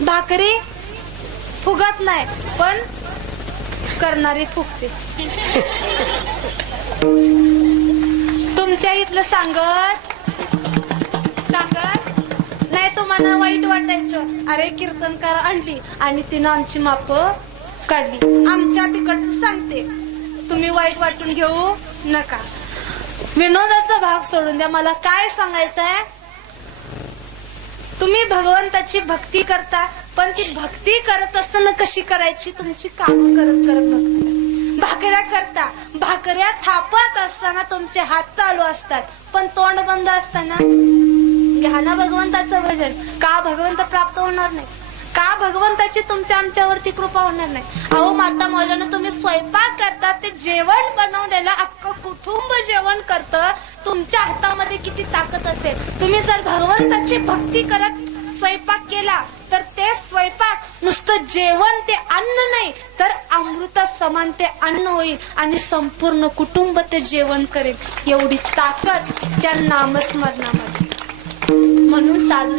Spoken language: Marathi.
भाकरी फुगत नाही पण करणारी फुगते. तुमच्या इथलं सांगत नाही तुम्हाला वाईट वाटायचं. अरे कीर्तनकार आणली आणि तिनं आमची माप काढली. आमच्या तिकडचं सांगते, तुम्ही वाईट वाटून घेऊ नका. विनोदाचा भाग सोडून द्या. मला काय सांगायचंय, तुम्ही भगवंताची भक्ती करता पण ती भक्ती करत असताना कशी करायची, तुमची कामं करत करत भक्ती. भाकऱ्या करता, भाकऱ्या थापत असताना तुमचे हात चालू असतात पण तोंड बंद असताना घ्या ना भगवंताचं भजन. का भगवंत प्राप्त होणार नाही? का भगवंताची तुमच्या आमच्यावरती कृपा होणार नाही? अहो माता मौलाना, तुम्ही स्वयंपाक करता, ते जेवण बनवलेलं अख्खं कुटुंब जेवण करतं. तुमच्या हातामध्ये किती ताकद असेल. तुम्ही जर भगवंताची भक्ती करत स्वयंपाक केला तर ते स्वयंपाक नुसतं जेवण, ते अन्न नाही तर अमृता समान ते अन्न होईल आणि संपूर्ण कुटुंब ते जेवण करेल. एवढी ताकद त्या नामस्मरणामध्ये. म्हणून साधू